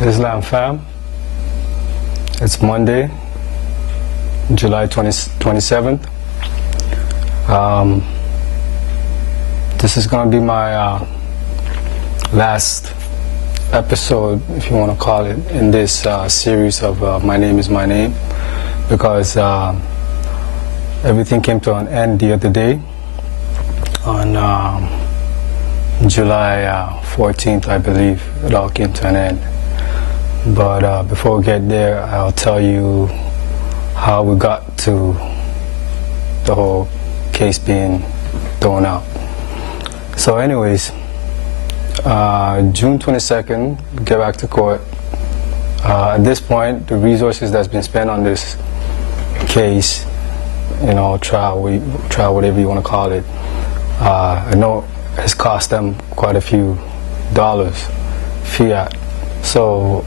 Islam fam. It's Monday, July 27th. This is going to be my last episode, if you want to call it, in this series of My Name is My Name, because everything came to an end the other day on July 14th, I believe. It all came to an end. But before we get there, I'll tell you how we got to the whole case being thrown out. So anyways, June 22nd, get back to court. At this point, the resources that's been spent on this case, you know, trial, whatever you want to call it, I know it's cost them quite a few dollars, fiat. So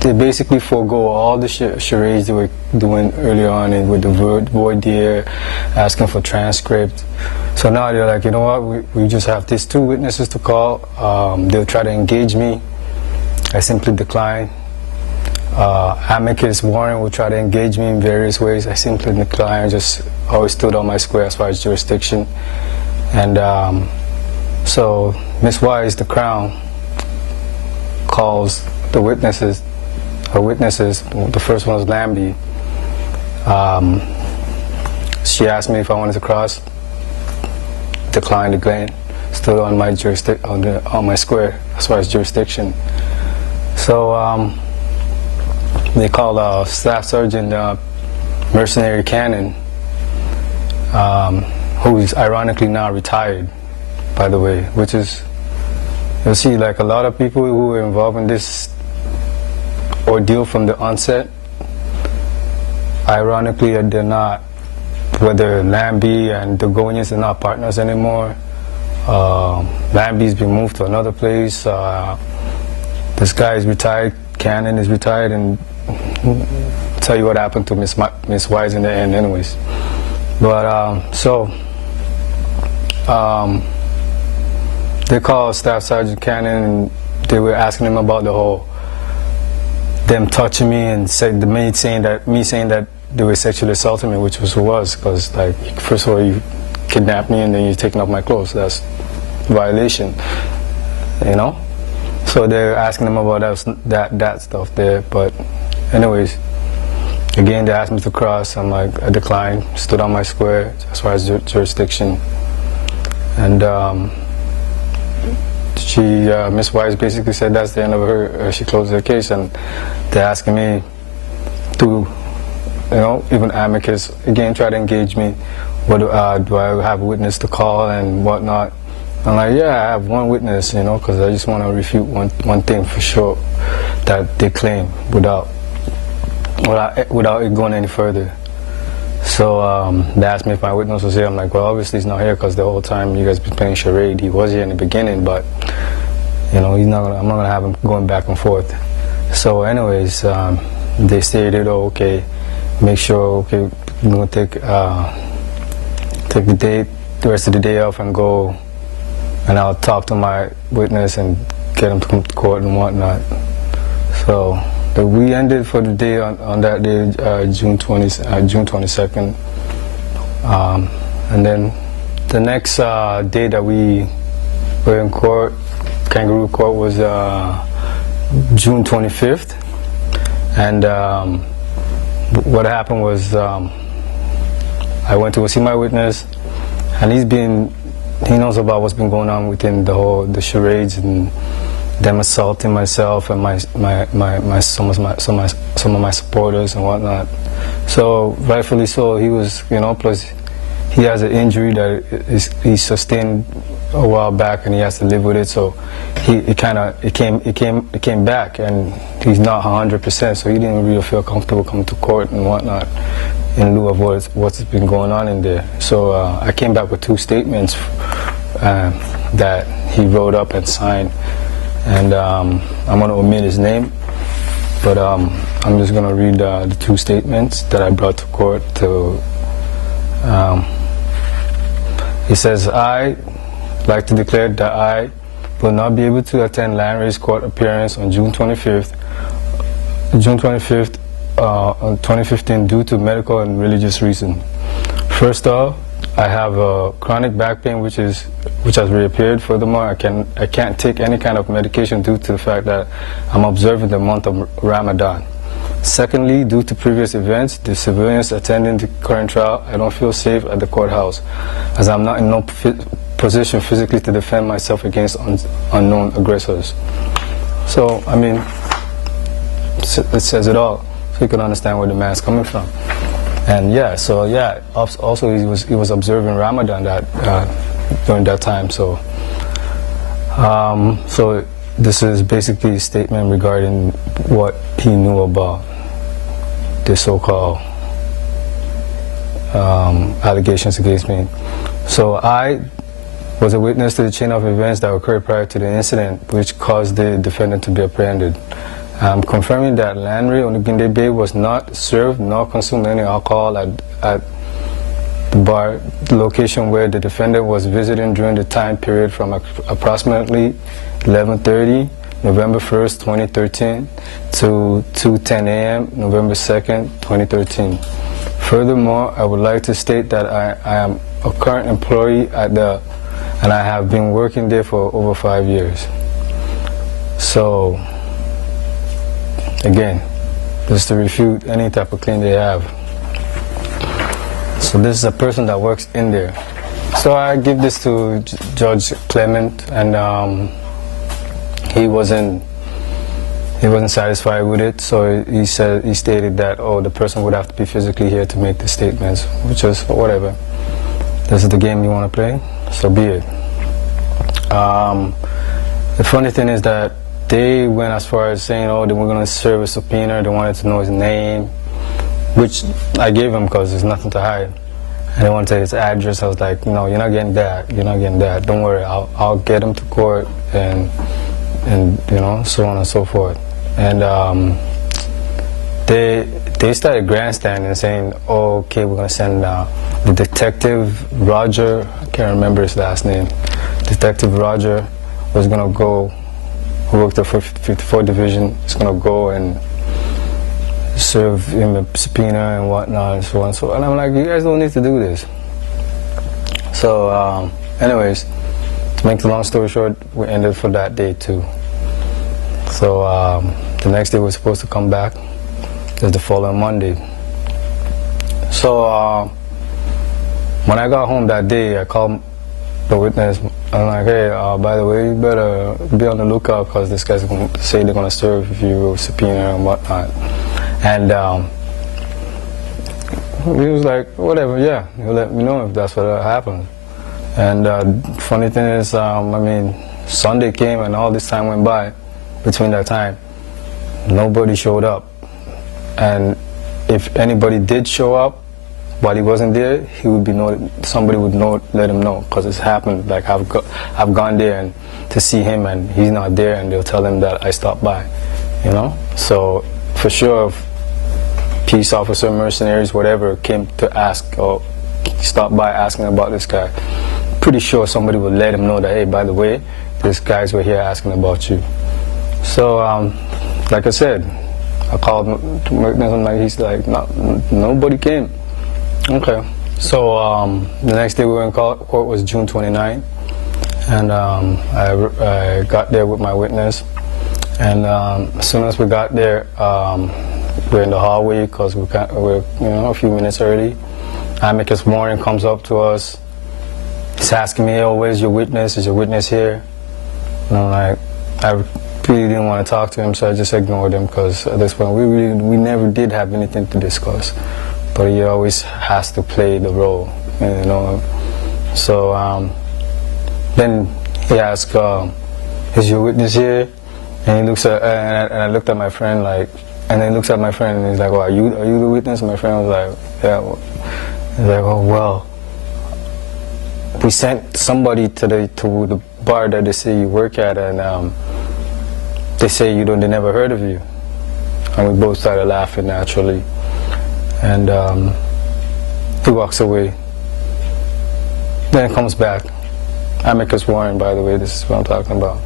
they basically forego all the charades they were doing earlier on with the voir dire, asking for transcript. So now they're like, you know what, we just have these two witnesses to call. They'll try to engage me. I simply decline. Amicus Warren will try to engage me in various ways. I simply decline. I just always stood on my square as far as jurisdiction. And so Ms. Wise, the Crown, calls the witnesses. Her witnesses, the first one was Lambie. She asked me if I wanted to cross. Declined again. Stood on my on my square as far as jurisdiction. So they called Staff Sergeant Mercenary Cannon, who's ironically now retired, by the way. Which is, you'll see, like a lot of people who were involved in this ordeal from the onset, ironically they're not, whether Lambie and the Gonians are not partners anymore. Lambie's been moved to another place. This guy is retired, Cannon is retired, and I'll tell you what happened to Miss Wise in the end anyways. But they called Staff Sergeant Cannon and they were asking him about the whole them touching me and me saying that they were sexually assaulting me, which was because, like, first of all, you kidnapped me and then you're taking off my clothes. That's violation, you know. So they're asking them about that stuff there. But anyways, again, they asked me to cross. I'm like, I declined. Stood on my square as far as jurisdiction, and Miss Wise basically said that's the end of her. She closed her case, and they're asking me to, you know, even Amicus again try to engage me. What do I have a witness to call and whatnot? I'm like, yeah, I have one witness, you know, because I just want to refute one thing for sure that they claim without it going any further. So they asked me if my witness was here. I'm like, well, obviously he's not here because the whole time you guys been playing charade. He was here in the beginning, but you know, I'm not gonna have him going back and forth. So anyways, they stated, oh, okay, make sure, okay, we're gonna take the rest of the day off and go, and I'll talk to my witness and get him to come to court and whatnot. So we ended for the day on that day, June 22nd, and then the next day that we were in court, Kangaroo Court, was June 25th, and what happened was I went to go see my witness, and he knows about what's been going on within the charades and them assaulting myself and some of my supporters and whatnot. So rightfully so, he was, you know, plus he has an injury that he sustained a while back and he has to live with it. So it came back, and he's not 100%. So he didn't really feel comfortable coming to court and whatnot in lieu of what's been going on in there. So I came back with two statements that he wrote up and signed. And I'm going to omit his name, but I'm just going to read the two statements that I brought to court. He says, I like to declare that I will not be able to attend Landry's court appearance on June 25th, 2015 due to medical and religious reasons. First off, I have chronic back pain which has reappeared. Furthermore, I can't take any kind of medication due to the fact that I'm observing the month of Ramadan. Secondly, due to previous events, the civilians attending the current trial, I don't feel safe at the courthouse, as I'm not in no position physically to defend myself against unknown aggressors. So, I mean, it says it all, so you can understand where the man's coming from. And yeah, so yeah, also he was observing Ramadan during that time. So, so this is basically a statement regarding what he knew about the so-called allegations against me. So I was a witness to the chain of events that occurred prior to the incident, which caused the defendant to be apprehended. I'm confirming that Landry Onuginde Bay was not served nor consumed any alcohol at the bar, the location where the defendant was visiting during the time period from approximately 11:30 November 1st, 2013 to 2:10 a.m. November 2nd, 2013. Furthermore, I would like to state that I am a current employee and I have been working there for over 5 years. So, again, just to refute any type of claim they have. So this is a person that works in there. So I give this to Judge Clement, and he wasn't satisfied with it. So he stated that, oh, the person would have to be physically here to make the statements, which is whatever. This is the game you want to play, so be it. The funny thing is that they went as far as saying, oh, they were going to serve a subpoena, they wanted to know his name, which I gave him because there's nothing to hide. And they wanted his address. I was like, no, you're not getting that, you're not getting that. Don't worry, I'll get him to court, and you know, so on and so forth. And they started grandstanding, saying, oh, okay, we're going to send the detective Roger, I can't remember his last name, Detective Roger was going to go, who worked at 54th Division, is going to go and serve him a subpoena and whatnot, and so on and so on. And I'm like, you guys don't need to do this. So, anyways, to make the long story short, we ended for that day too. So, the next day we were supposed to come back. It's the following Monday. So, when I got home that day, I called the witness. I'm like, hey, by the way, you better be on the lookout because this guy's going to say they're going to serve you a subpoena and whatnot. And he was like, whatever, yeah, he'll let me know if that's what happens. And funny thing is, I mean, Sunday came and all this time went by. Between that time, nobody showed up. And if anybody did show up while he wasn't there, he would be somebody would let him know, because it's happened. Like I've gone there and to see him and he's not there, and they'll tell him that I stopped by, you know. So for sure, if peace officer, mercenaries, whatever came to ask or stopped by asking about this guy, pretty sure somebody would let him know that, hey, by the way, these guys were here asking about you. So like I said, I called and he's like, nobody came. Okay. So the next day we were in court was June 29th, and I got there with my witness, and as soon as we got there, we're in the hallway because we're a few minutes early. Amicus Warren comes up to us. He's asking me, oh, where's your witness? Is your witness here? And I'm like, I really didn't want to talk to him, so I just ignored him, because at this point we never did have anything to discuss. But he always has to play the role, you know. So then he asked, is your witness here? And he looks at, and I looked at my friend like, and then he looks at my friend and he's like, well, are you the witness? And my friend was like, yeah. He's like, oh, well, we sent somebody to the bar that they say you work at, and they say they never heard of you. And we both started laughing naturally. And he walks away. Then comes back. Amicus Warren, by the way, this is what I'm talking about.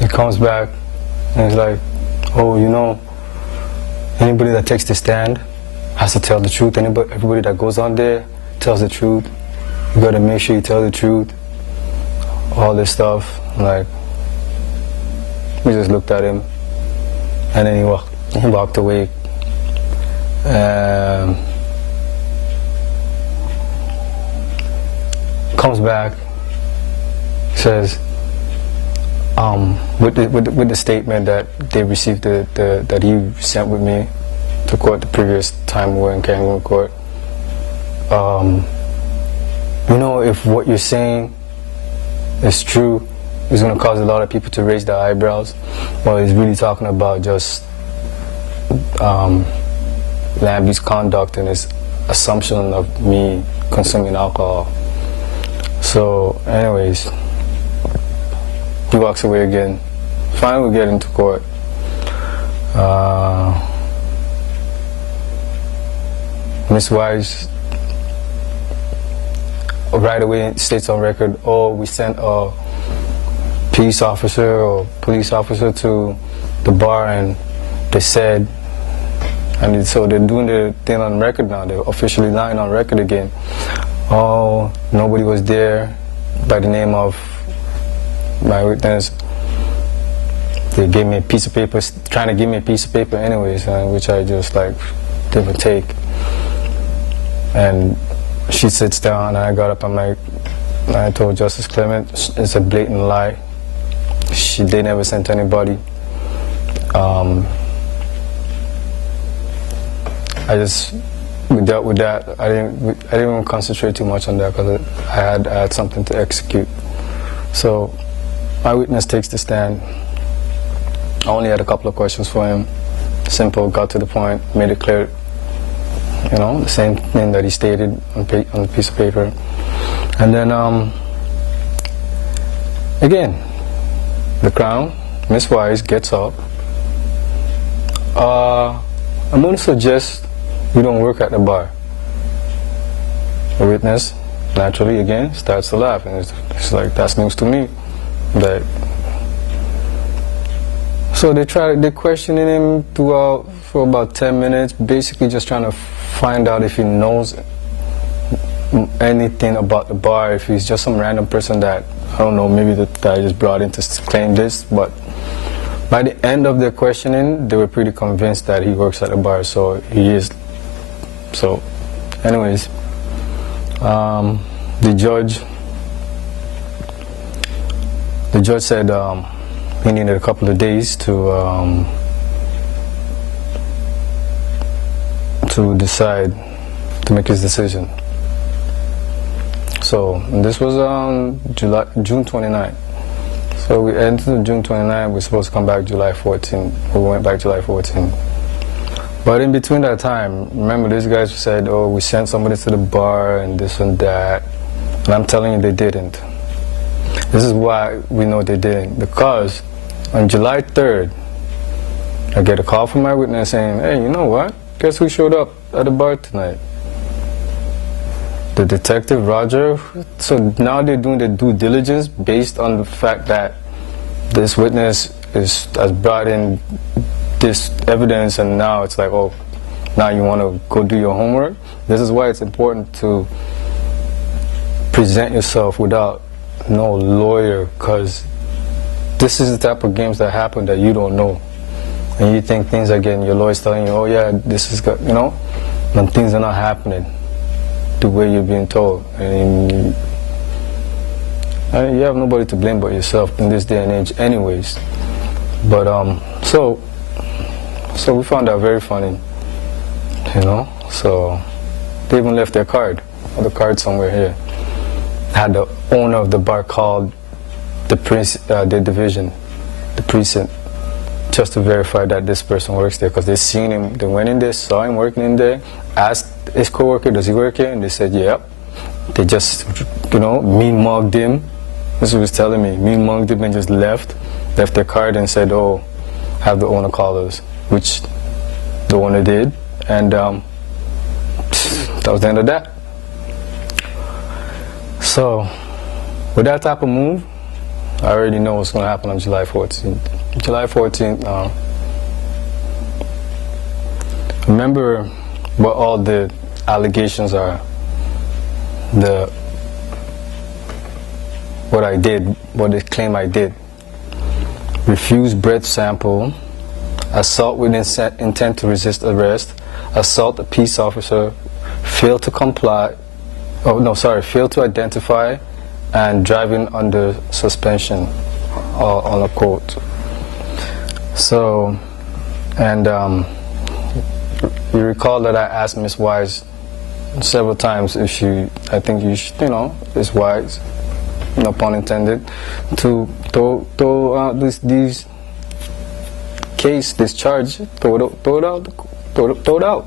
He comes back and he's like, oh, you know, anybody that takes the stand has to tell the truth. Everybody that goes on there tells the truth. You gotta make sure you tell the truth. All this stuff. Like, we just looked at him, and then he walked away. Comes back, says, with the statement that they received that he sent with me to court the previous time we were in Kangaroo court. You know, if what you're saying is true, it's going to cause a lot of people to raise their eyebrows. Well, he's really talking about just Lambie's conduct and his assumption of me consuming alcohol. So, anyways, he walks away again. Finally, we get into court. Miss Wise right away states on record, oh, we sent a peace officer or police officer to the bar and they said, and so they're doing their thing on record now, they're officially lying on record again. Oh, nobody was there by the name of my witness. They gave me a piece of paper, trying to give me a piece of paper anyways, which I just like didn't take. And she sits down and I got up, and I told Justice Clement, it's a blatant lie. They never sent anybody. We dealt with that. I didn't even concentrate too much on that because I had something to execute. So my witness takes the stand. I only had a couple of questions for him. Simple, got to the point, made it clear. You know, the same thing that he stated on a piece of paper. And then, again, the Crown, Miss Wise gets up. I'm going to suggest you don't work at the bar. The witness, naturally, again, starts to laugh. And it's like, that's news to me. But, so they're questioning him for about 10 minutes, basically just trying to find out if he knows anything about the bar, if he's just some random person that, I don't know, maybe the guy just brought in to claim this. But by the end of their questioning, they were pretty convinced that he works at the bar, so he is. So, anyways, the judge said he needed a couple of days to decide, to make his decision. So this was June 29th. So we entered June 29th. We're supposed to come back July 14th. We went back July 14th. But in between that time, remember these guys said, oh, we sent somebody to the bar and this and that. And I'm telling you, they didn't. This is why we know they didn't. Because on July 3rd, I get a call from my witness saying, hey, you know what? Guess who showed up at the bar tonight? The detective, Roger. So now they're doing the due diligence based on the fact that this witness has brought in this evidence, and now it's like, oh, now you want to go do your homework? This is why it's important to present yourself without no lawyer, because this is the type of games that happen that you don't know. And you think things are getting, your lawyer's telling you, oh yeah, this is good, you know, when things are not happening the way you're being told. And you have nobody to blame but yourself in this day and age anyways. But so we found that very funny, you know. So they even left their card, or the card somewhere here. Had the owner of the bar called the division, the precinct, just to verify that this person works there, because they seen him, they went in there, saw him working in there, asked his co-worker, does he work here? And they said, yep. They just, you know, mean-mugged him. This is what he was telling me. Mean-mugged him and just left their card and said, oh, have the owner call us, which the owner did. And that was the end of that. So, with that type of move, I already know what's going to happen on July 14th. July 14th, remember what all the allegations are. What I did, what they claim I did. Refused breath sample, assault with intent to resist arrest, assault a peace officer, failed to comply, failed to identify, and driving under suspension, on a quote. So, and you recall that I asked Miss Wise several times if she, I think you should, is wise, no pun intended, to throw out this charge, throw it out.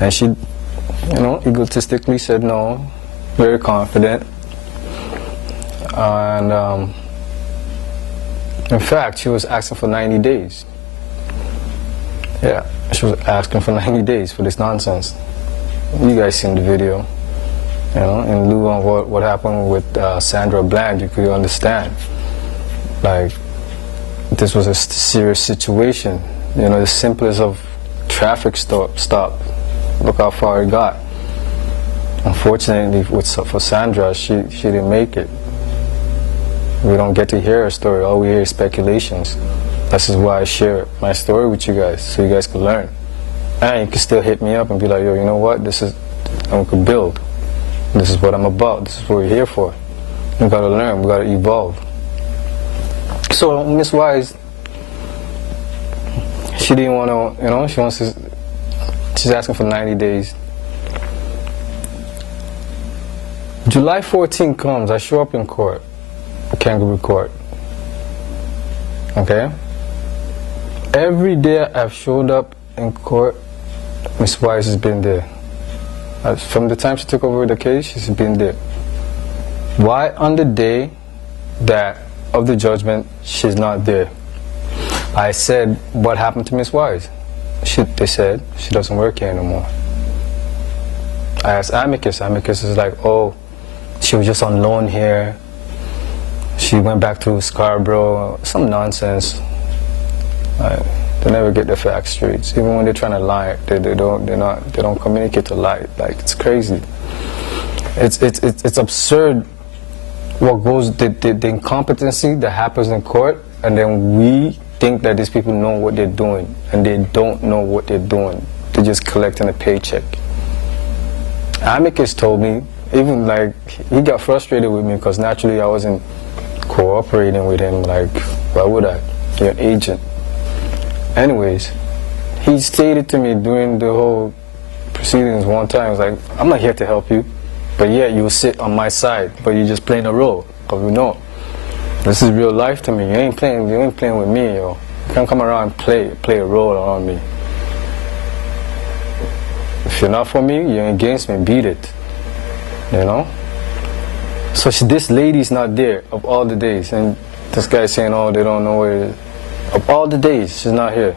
And she, egotistically said no, very confident. And in fact, she was asking for 90 days. Yeah, she was asking for 90 days for this nonsense. You guys seen the video. In lieu of what happened with Sandra Bland, you could understand. Like, this was a serious situation. The simplest of traffic stop. Look how far it got. Unfortunately, for Sandra, she didn't make it. We don't get to hear her story. All we hear is speculations. This is why I share my story with you guys, so you guys can learn. And you can still hit me up and be like, yo, you know what? We can build. This is what I'm about. This is what we're here for. We gotta learn. We gotta evolve. So Miss Wise, she didn't want to. She's asking for 90 days. July 14 comes. I show up in court, Kangaroo Court. Okay. Every day I've showed up in court, Miss Wise has been there. From the time she took over the case, she's been there. Why on the day of the judgment, she's not there? I said, what happened to Miss Wise? They said, she doesn't work here anymore. I asked Amicus. Amicus is like, oh, she was just on loan here. She went back to Scarborough. Some nonsense. They never get the facts straight. Even when they're trying to lie, they don't communicate to lie. Like, it's crazy. It's absurd what goes, the incompetency that happens in court, and then we think that these people know what they're doing, and they don't know what they're doing. They're just collecting a paycheck. Amicus told me, even like, he got frustrated with me because naturally I wasn't cooperating with him. Like, why would I? You're an agent. Anyways, he stated to me during the whole proceedings one time, he was like, I'm not here to help you, but yeah, you sit on my side, but you're just playing a role, because we know this is real life to me. You ain't playing with me, yo. You can't come around and play a role around me. If you're not for me, you're against me, beat it. So this lady's not there of all the days, and this guy's saying, oh, they don't know where it is. Of all the days, she's not here.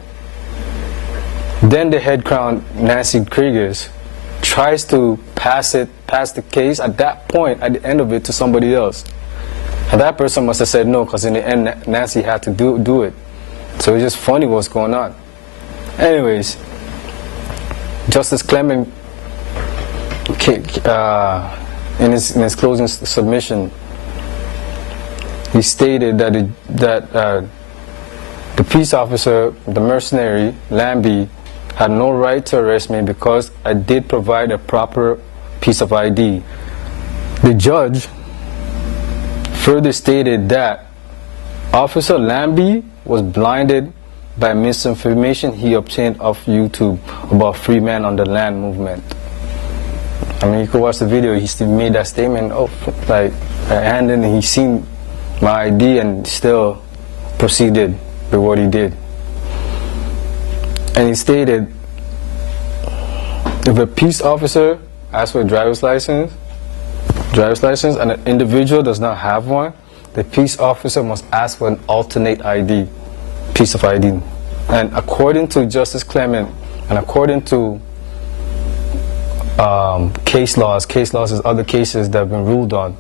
Then the head crown, Nancy Kriegers, tries to pass the case at that point, at the end of it, to somebody else. And that person must have said no, because in the end, Nancy had to do it. So it's just funny what's going on. Anyways, Justice Clement, in his closing submission, he stated that the peace officer, the mercenary, Lambie, had no right to arrest me because I did provide a proper piece of ID. The judge further stated that Officer Lambie was blinded by misinformation he obtained off YouTube about free men on the land movement. I mean, you could watch the video, he still made that statement, and then he seen my ID and still proceeded with what he did. And he stated, if a peace officer asks for a driver's license and an individual does not have one, the peace officer must ask for an alternate ID, piece of ID. And according to Justice Clement, and according to case laws is other cases that have been ruled on,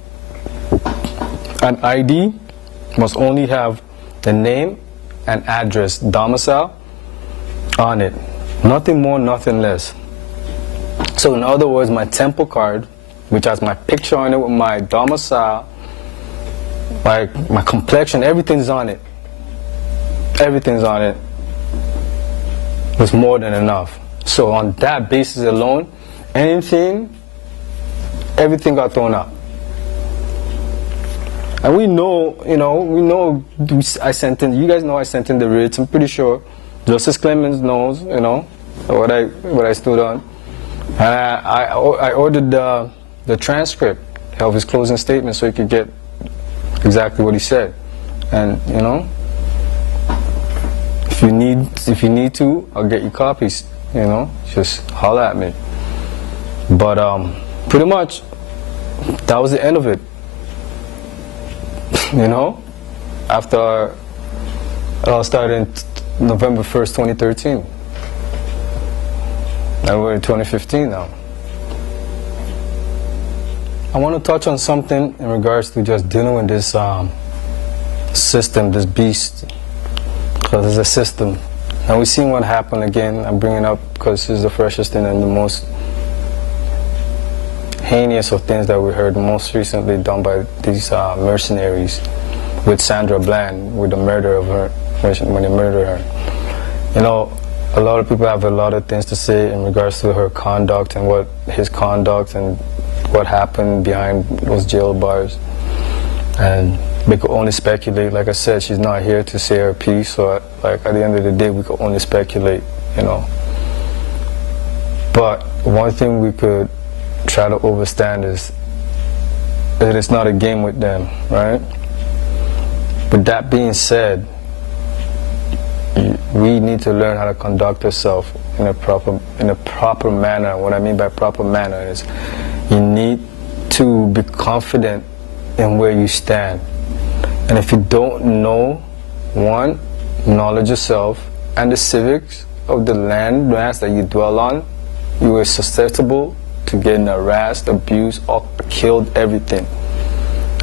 an ID must only have the name and address, domicile, on it. Nothing more, nothing less. So in other words, my temple card, which has my picture on it with my domicile, my complexion, everything's on it. Everything's on it. It's more than enough. So on that basis alone, everything got thrown out. And we know, I sent in, you guys know I sent in the writs, I'm pretty sure. Justice Clemens knows, what I stood on. And I ordered the transcript of his closing statement so he could get exactly what he said. And, if you need to, I'll get you copies, just holler at me. But pretty much, that was the end of it. After it all started in November 1st, 2013. And we're in 2015 now. I want to touch on something in regards to just dealing with this system, this beast. Because it's a system. And we've seen what happened again. I'm bringing it up because this is the freshest thing and the most heinous of things that we heard most recently done by these mercenaries with Sandra Bland, with the murder of her, when they murdered her. A lot of people have a lot of things to say in regards to her conduct and his conduct and what happened behind those jail bars. And we could only speculate. Like I said, she's not here to say her piece, so at the end of the day, we could only speculate, But one thing we could try to understand is that it's not a game with them, right? But that being said, we need to learn how to conduct ourselves in a proper manner. What I mean by proper manner is you need to be confident in where you stand. And if you don't know, one, knowledge yourself and the civics of the lands that you dwell on, you are susceptible to getting harassed, abused, or killed, everything.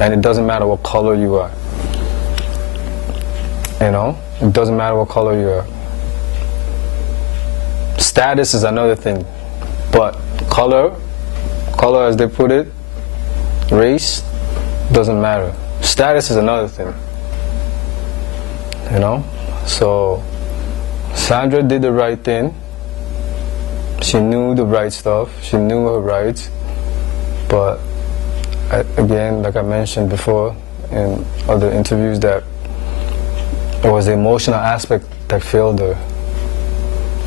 And it doesn't matter what color you are. It doesn't matter what color you are. Status is another thing. But color as they put it, race, doesn't matter. Status is another thing. So Sandra did the right thing. She knew the right stuff. She knew her rights. But again, like I mentioned before in other interviews, that it was the emotional aspect that failed her.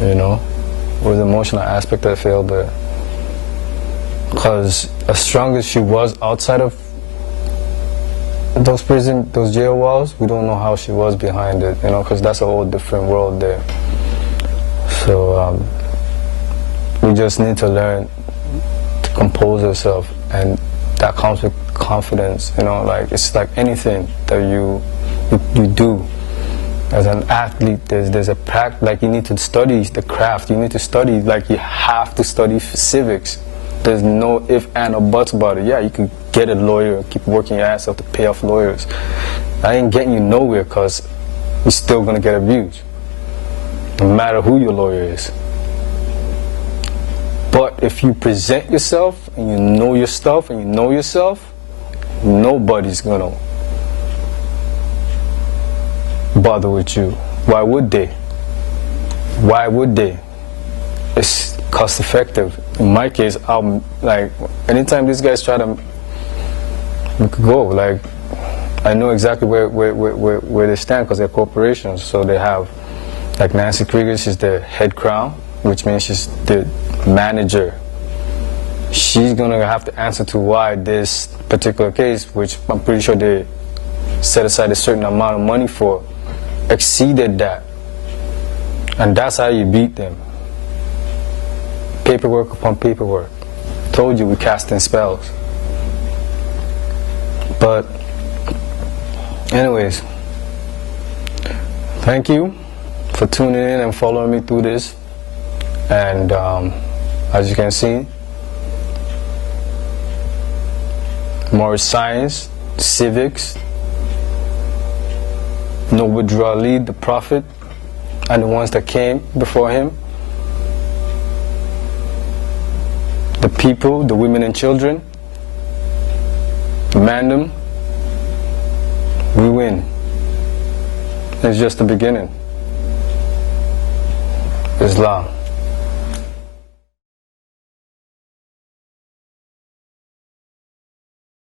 It was the emotional aspect that failed her. Because as strong as she was outside of those jail walls, we don't know how she was behind it, because that's a whole different world there. So we just need to learn to compose ourselves, and that comes with confidence. It's like anything that you do. As an athlete, there's a practice, like you need to study the craft. You need to study, like you have to study civics. There's no if, and, or buts about it. Yeah, you can get a lawyer, keep working your ass off to pay off lawyers. I ain't getting you nowhere, because you're still going to get abused, no matter who your lawyer is. But if you present yourself, and you know your stuff, and you know yourself, nobody's going to bother with you. Why would they? Why would they? It's cost effective. In my case, anytime these guys try to go, I know exactly where they stand, because they're corporations. So they have, like Nancy Krieger, she's the head crown, which means she's the manager. She's gonna have to answer to why this particular case, which I'm pretty sure they set aside a certain amount of money for, exceeded that. And that's how you beat them. Paperwork upon paperwork. Told you we casting spells. But anyways, thank you for tuning in and following me through this. And as you can see, more science, civics, Noble Drew Ali, the prophet, and the ones that came before him, the people, the women and children, man them, we win. It's just the beginning. Islam.